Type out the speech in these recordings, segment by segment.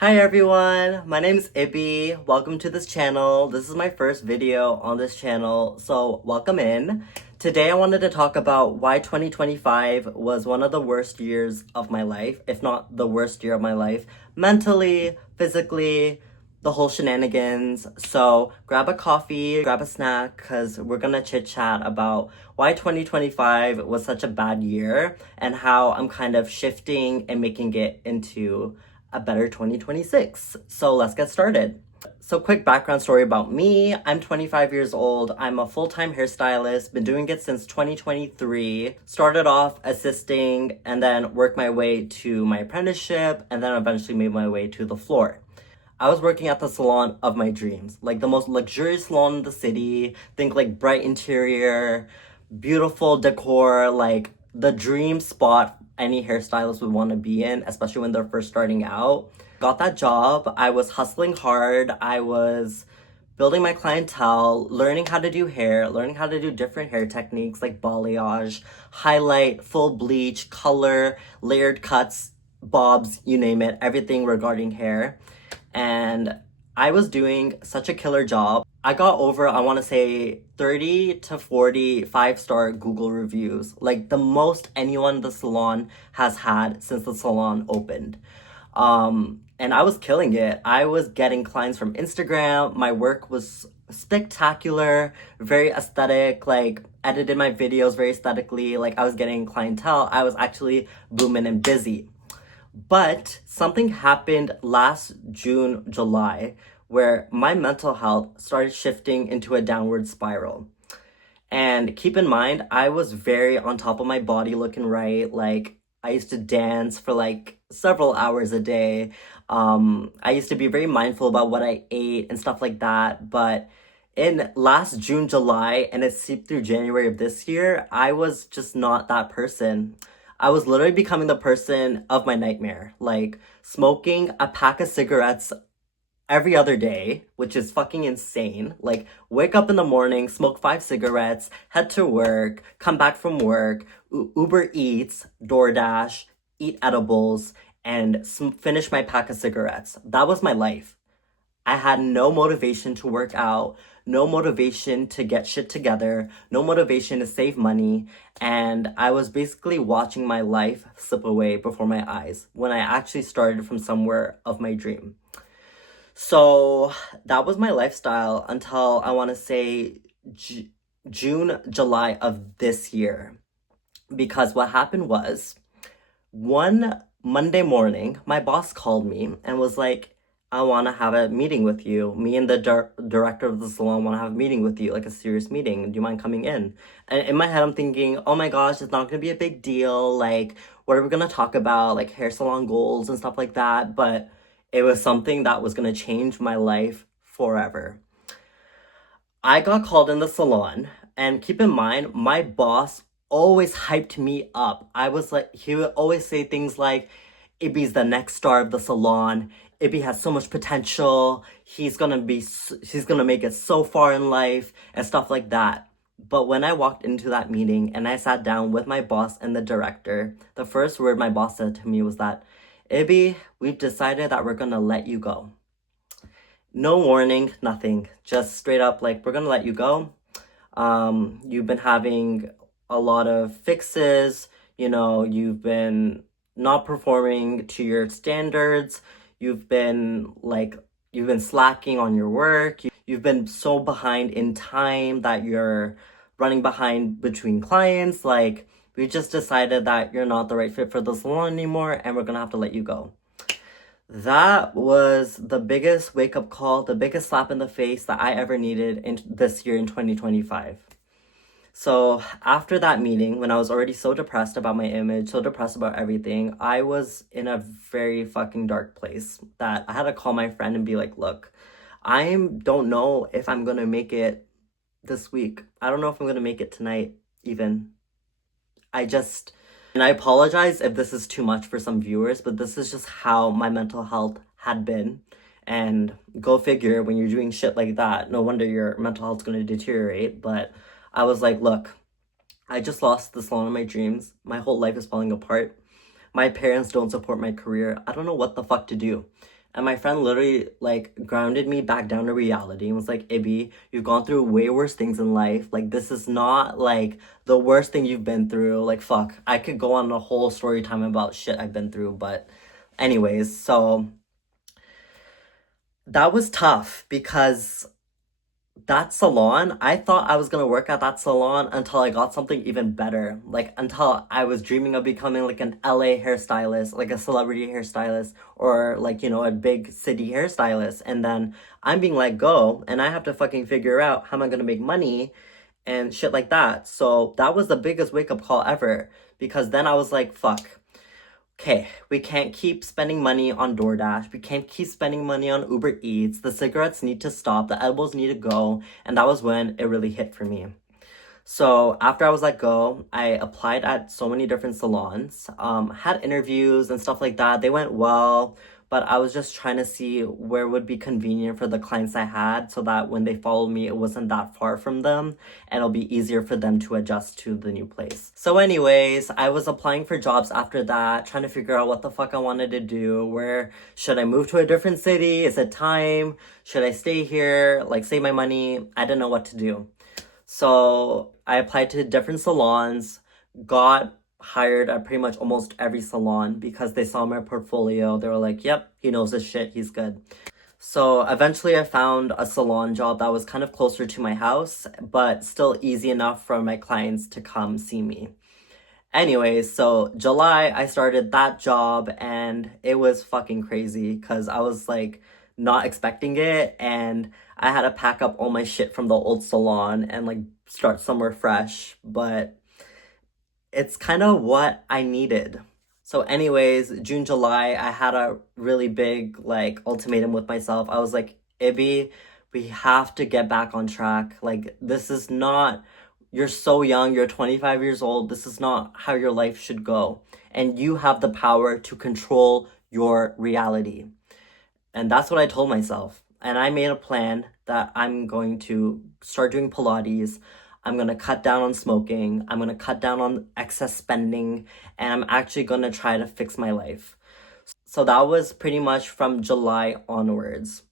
Hi everyone, my name is Ibby. Welcome to this channel. This is my first video on this channel, so welcome in. Today I wanted to talk about why 2025 was one of the worst years of my life, if not the worst year of my life, mentally, physically, the whole shenanigans. So grab a coffee, grab a snack, because we're gonna chit chat about why 2025 was such a bad year and how I'm kind of shifting and making it into a better 2026. So let's get started. So quick background story about me. I'm 25 years old. I'm a full-time hairstylist, been doing it since 2023. Started off assisting and then worked my way to my apprenticeship and then eventually made my way to the floor. I was working at the salon of my dreams, like the most luxurious salon in the city. Think like bright interior, beautiful decor, like the dream spot any hairstylist would want to be in, especially when they're first starting out. Got that job. I was hustling hard. I was building my clientele, learning how to do hair, learning how to do different hair techniques like balayage, highlight, full bleach, color, layered cuts, bobs, you name it, everything regarding hair. And I was doing such a killer job. I got over, I want to say, 30 to 40 five-star Google reviews, like the most anyone in the salon has had since the salon opened. And I was killing it. I was getting clients from Instagram. My work was spectacular, very aesthetic, like edited my videos very aesthetically. Like I was getting clientele. I was actually booming and busy. But something happened last June, July, where my mental health started shifting into a downward spiral. And keep in mind, I was very on top of my body looking right. Like, I used to dance for like several hours a day. I used to be very mindful about what I ate and stuff like that. But in last June, July, and it seeped through January of this year, I was just not that person. I was literally becoming the person of my nightmare, like smoking a pack of cigarettes every other day, which is fucking insane. Like, wake up in the morning, smoke 5 cigarettes, head to work, come back from work, Uber Eats, DoorDash, eat edibles, and finish my pack of cigarettes. That was my life. I had no motivation to work out, no motivation to get shit together, no motivation to save money, and I was basically watching my life slip away before my eyes when I actually started from somewhere of my dream. So that was my lifestyle until I want to say June, July of this year. Because what happened was one Monday morning, my boss called me and was like, I want to have a meeting with you. Me and the director of the salon want to have a meeting with you, like a serious meeting. Do you mind coming in? And in my head, I'm thinking, oh my gosh, it's not going to be a big deal. Like, what are we going to talk about? Like, hair salon goals and stuff like that. But it was something that was going to change my life forever. I got called in the salon, and keep in mind, my boss always hyped me up. I was like, he would always say things like, Ibby's the next star of the salon. Ibby has so much potential. He's gonna make it so far in life and stuff like that. But when I walked into that meeting and I sat down with my boss and the director, the first word my boss said to me was that, Ibby, we've decided that we're gonna let you go. No warning, nothing. Just straight up like, we're gonna let you go. You've been having a lot of fixes, you've been not performing to your standards. You've been slacking on your work. You've been so behind in time that you're running behind between clients. Like, we just decided that you're not the right fit for the salon anymore and we're gonna have to let you go. That was the biggest wake up call, the biggest slap in the face that I ever needed in this year in 2025. So after that meeting, when I was already so depressed about my image, so depressed about everything, I was in a very fucking dark place that I had to call my friend and be like, look, I don't know if I'm gonna make it this week. I don't know if I'm gonna make it tonight, even. And I apologize if this is too much for some viewers, but this is just how my mental health had been. And go figure, when you're doing shit like that, no wonder your mental health's gonna deteriorate. But I was like, look, I just lost the salon of my dreams. My whole life is falling apart. My parents don't support my career. I don't know what the fuck to do. And my friend literally like grounded me back down to reality and was like, Ibby, you've gone through way worse things in life. Like, this is not like the worst thing you've been through. Like, fuck, I could go on a whole story time about shit I've been through. But, anyways, so that was tough because that salon, I thought I was gonna work at that salon until I got something even better. Like until I was dreaming of becoming like an LA hairstylist, like a celebrity hairstylist, or like, you know, a big city hairstylist. And then I'm being let go and I have to fucking figure out how am I gonna make money and shit like that. So that was the biggest wake up call ever. Because then I was like, fuck, okay, we can't keep spending money on DoorDash. We can't keep spending money on Uber Eats. The cigarettes need to stop. The edibles need to go. And that was when it really hit for me. So after I was let go, I applied at so many different salons, had interviews and stuff like that. They went well, but I was just trying to see where would be convenient for the clients I had so that when they followed me, it wasn't that far from them and it'll be easier for them to adjust to the new place. So anyways, I was applying for jobs after that, trying to figure out what the fuck I wanted to do. Where should I move to a different city? Is it time? Should I stay here? Like save my money? I didn't know what to do. So I applied to different salons, got hired at pretty much almost every salon because they saw my portfolio. They were like, yep, he knows his shit, he's good. So eventually I found a salon job that was kind of closer to my house, but still easy enough for my clients to come see me. Anyways, so July I started that job and it was fucking crazy because I was like not expecting it and I had to pack up all my shit from the old salon and like start somewhere fresh, but it's kind of what I needed. So anyways, June, July, I had a really big like ultimatum with myself. I was like, Ibby, we have to get back on track. Like this is not, you're so young, you're 25 years old. This is not how your life should go. And you have the power to control your reality. And that's what I told myself. And I made a plan that I'm going to start doing Pilates. I'm going to cut down on smoking. I'm going to cut down on excess spending. And I'm actually going to try to fix my life. So that was pretty much from July onwards.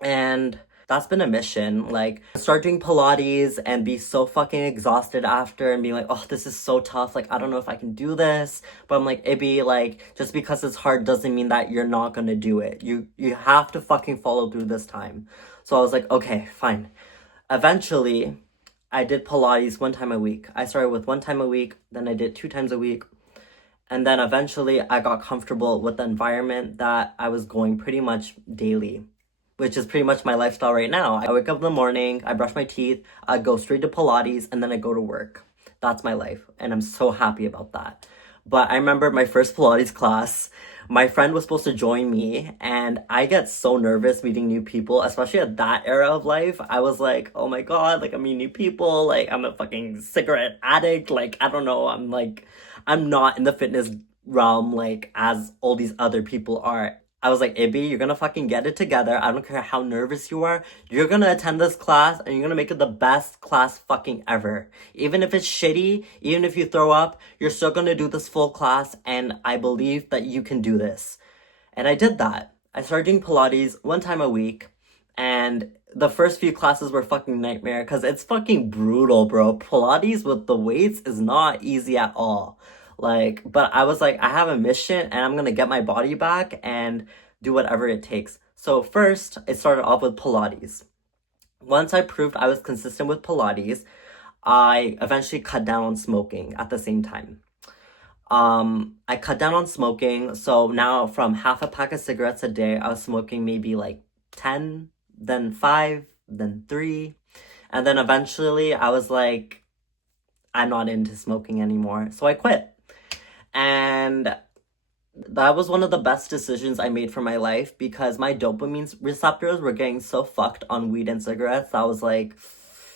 And that's been a mission. Like, start doing Pilates and be so fucking exhausted after and be like, oh, this is so tough. Like, I don't know if I can do this. But I'm like, Ibby, like, just because it's hard doesn't mean that you're not gonna do it. You have to fucking follow through this time. So I was like, okay, fine. Eventually, I did Pilates 1 time a week. I started with 1 time a week, then I did 2 times a week. And then eventually I got comfortable with the environment that I was going pretty much daily, which is pretty much my lifestyle right now. I wake up in the morning, I brush my teeth, I go straight to Pilates, and then I go to work. That's my life, and I'm so happy about that. But I remember my first Pilates class, my friend was supposed to join me, and I get so nervous meeting new people, especially at that era of life. I was like, oh my god, like I'm meeting new people, like I'm a fucking cigarette addict, like I don't know, I'm not in the fitness realm like as all these other people are. I was like, Ibby, you're gonna fucking get it together. I don't care how nervous you are. You're gonna attend this class and you're gonna make it the best class fucking ever. Even if it's shitty, even if you throw up, you're still gonna do this full class and I believe that you can do this. And I did that. I started doing Pilates 1 time a week and the first few classes were fucking nightmare because it's fucking brutal, bro. Pilates with the weights is not easy at all. Like, but I was like, I have a mission and I'm gonna get my body back and do whatever it takes. So first, it started off with Pilates. Once I proved I was consistent with Pilates, I eventually cut down on smoking at the same time. I cut down on smoking, so now from half a pack of cigarettes a day, I was smoking maybe like 10, then 5, then 3. And then eventually I was like, I'm not into smoking anymore. So I quit. And that was one of the best decisions I made for my life because my dopamine receptors were getting so fucked on weed and cigarettes. I was like,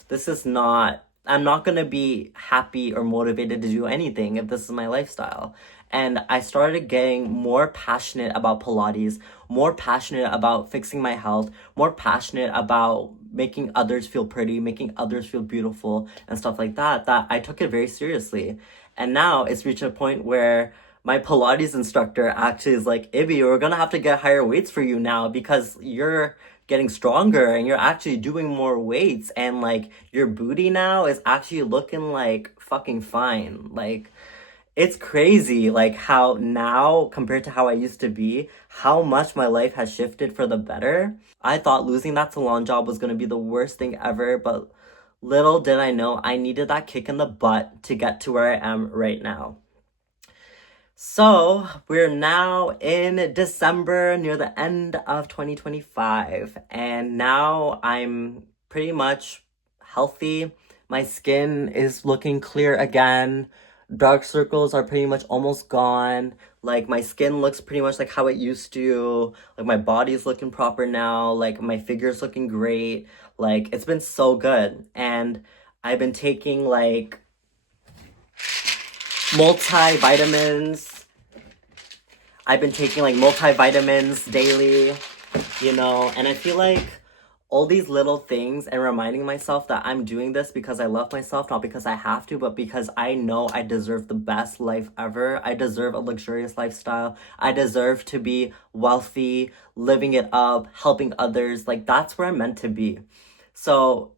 this is not, I'm not gonna be happy or motivated to do anything if this is my lifestyle. And I started getting more passionate about Pilates, more passionate about fixing my health, more passionate about making others feel pretty, making others feel beautiful, and stuff like that, that I took it very seriously. And now it's reached a point where my Pilates instructor actually is like, Ibby, we're gonna have to get higher weights for you now because you're getting stronger and you're actually doing more weights and like your booty now is actually looking like fucking fine. Like it's crazy like how now compared to how I used to be, how much my life has shifted for the better. I thought losing that salon job was gonna be the worst thing ever, but little did I know I needed that kick in the butt to get to where I am right now. So, we're now in December, near the end of 2025, and now I'm pretty much healthy. My skin is looking clear again. Dark circles are pretty much almost gone. Like, my skin looks pretty much like how it used to. Like, my body's looking proper now. Like, my figure's looking great. Like, it's been so good. And I've been taking, like, multivitamins. I've been taking like multivitamins daily, and I feel like all these little things and reminding myself that I'm doing this because I love myself, not because I have to, but because I know I deserve the best life ever. I deserve a luxurious lifestyle. I deserve to be wealthy, living it up, helping others. Like that's where I'm meant to be. So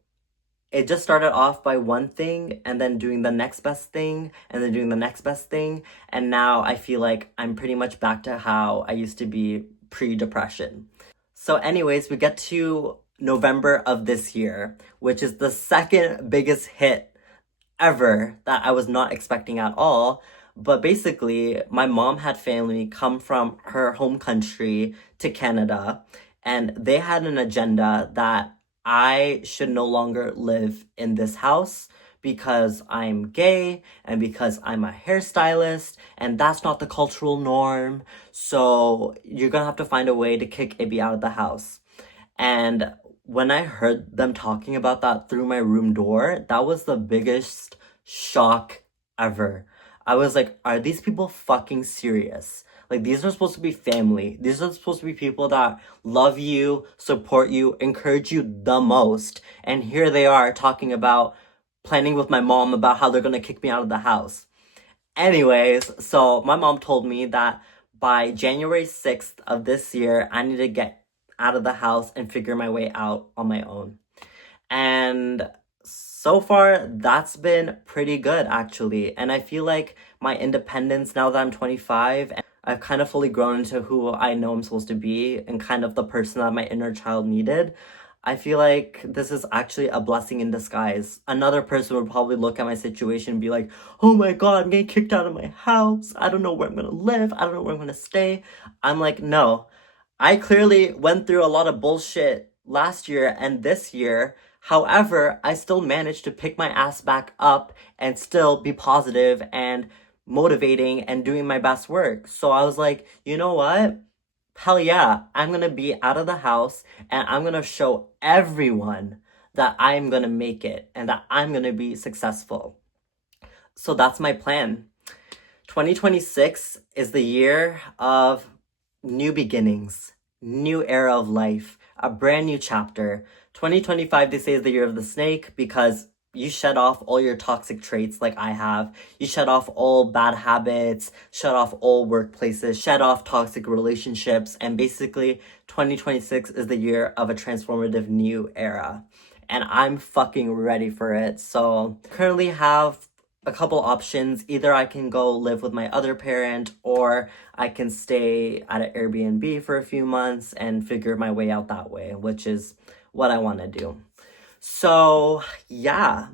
it just started off by one thing and then doing the next best thing and then doing the next best thing. And now I feel like I'm pretty much back to how I used to be pre-depression. So, anyways, we get to November of this year, which is the second biggest hit ever that I was not expecting at all. But basically, my mom had family come from her home country to Canada, and they had an agenda that I should no longer live in this house because I'm gay and because I'm a hairstylist, and that's not the cultural norm. So you're gonna have to find a way to kick Ibby out of the house. And when I heard them talking about that through my room door, that was the biggest shock ever. I was like, are these people fucking serious? Like, these are supposed to be family. These are supposed to be people that love you, support you, encourage you the most. And here they are talking about planning with my mom about how they're gonna kick me out of the house. Anyways, so my mom told me that by January 6th of this year, I need to get out of the house and figure my way out on my own. And so far, that's been pretty good actually. And I feel like my independence now that I'm 25, and I've kind of fully grown into who I know I'm supposed to be and kind of the person that my inner child needed. I feel like this is actually a blessing in disguise. Another person would probably look at my situation and be like, oh my god, I'm getting kicked out of my house. I don't know where I'm gonna live. I don't know where I'm gonna stay. I'm like, no. I clearly went through a lot of bullshit last year and this year. However, I still managed to pick my ass back up and still be positive and motivating and doing my best work. So I was like, you know what? Hell yeah, I'm gonna be out of the house and I'm gonna show everyone that I'm gonna make it and that I'm gonna be successful. So that's my plan. 2026 is the year of new beginnings, new era of life, a brand new chapter. 2025, they say, is the year of the snake because you shed off all your toxic traits like I have. You shed off all bad habits, shed off all workplaces, shed off toxic relationships, and basically 2026 is the year of a transformative new era. And I'm fucking ready for it. So, currently have a couple options. Either I can go live with my other parent or I can stay at an Airbnb for a few months and figure my way out that way, which is what I want to do. So, yeah.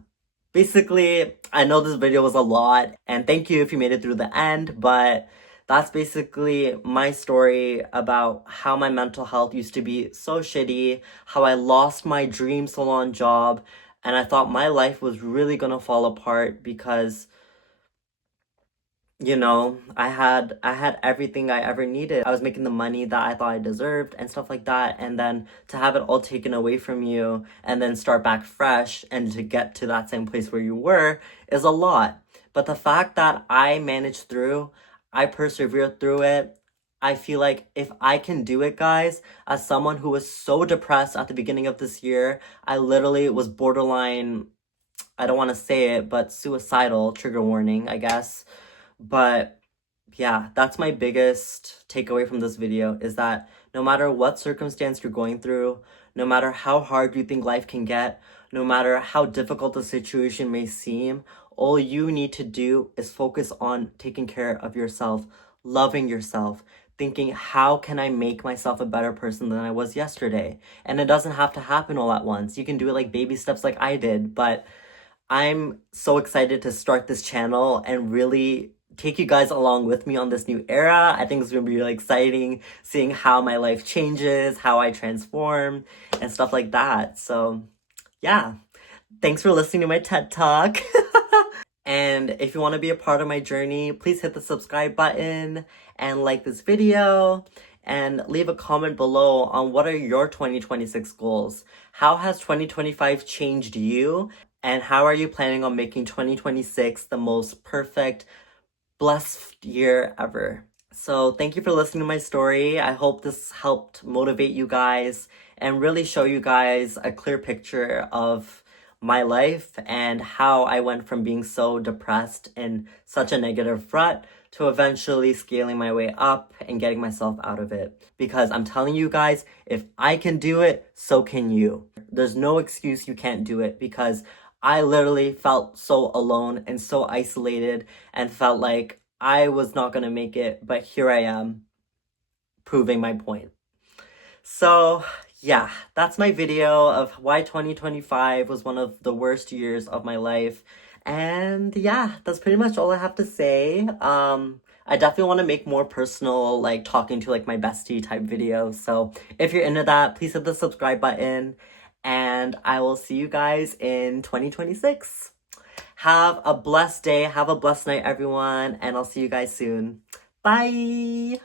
Basically, I know this video was a lot, and thank you if you made it through the end, but that's basically my story about how my mental health used to be so shitty, how I lost my dream salon job, and I thought my life was really gonna fall apart because I had everything I ever needed. I was making the money that I thought I deserved and stuff like that. And then to have it all taken away from you and then start back fresh and to get to that same place where you were is a lot. But the fact that I managed through, I persevered through it. I feel like if I can do it, guys, as someone who was so depressed at the beginning of this year, I literally was borderline, I don't want to say it, but suicidal, trigger warning, I guess. But yeah, that's my biggest takeaway from this video is that no matter what circumstance you're going through, no matter how hard you think life can get, no matter how difficult the situation may seem, all you need to do is focus on taking care of yourself, loving yourself, thinking, how can I make myself a better person than I was yesterday? And it doesn't have to happen all at once. You can do it like baby steps like I did, but I'm so excited to start this channel and really take you guys along with me on this new era. I think it's gonna be really exciting seeing how my life changes, how I transform, and stuff like that. So, yeah, thanks for listening to my TED Talk. And if you want to be a part of my journey, please hit the subscribe button and like this video and leave a comment below on what are your 2026 goals. How has 2025 changed you? And how are you planning on making 2026 the most perfect, blessed year ever? So thank you for listening to my story. I hope this helped motivate you guys and really show you guys a clear picture of my life and how I went from being so depressed and such a negative rut to eventually scaling my way up and getting myself out of it. Because I'm telling you guys, if I can do it, so can you. There's no excuse you can't do it, because I literally felt so alone and so isolated and felt like I was not gonna make it, but here I am, proving my point. So, yeah, that's my video of why 2025 was one of the worst years of my life. And yeah, that's pretty much all I have to say. I definitely want to make more personal, like talking to like my bestie type videos. So if you're into that, please hit the subscribe button. And I will see you guys in 2026. Have a blessed day. Have a blessed night, everyone. And I'll see you guys soon. Bye.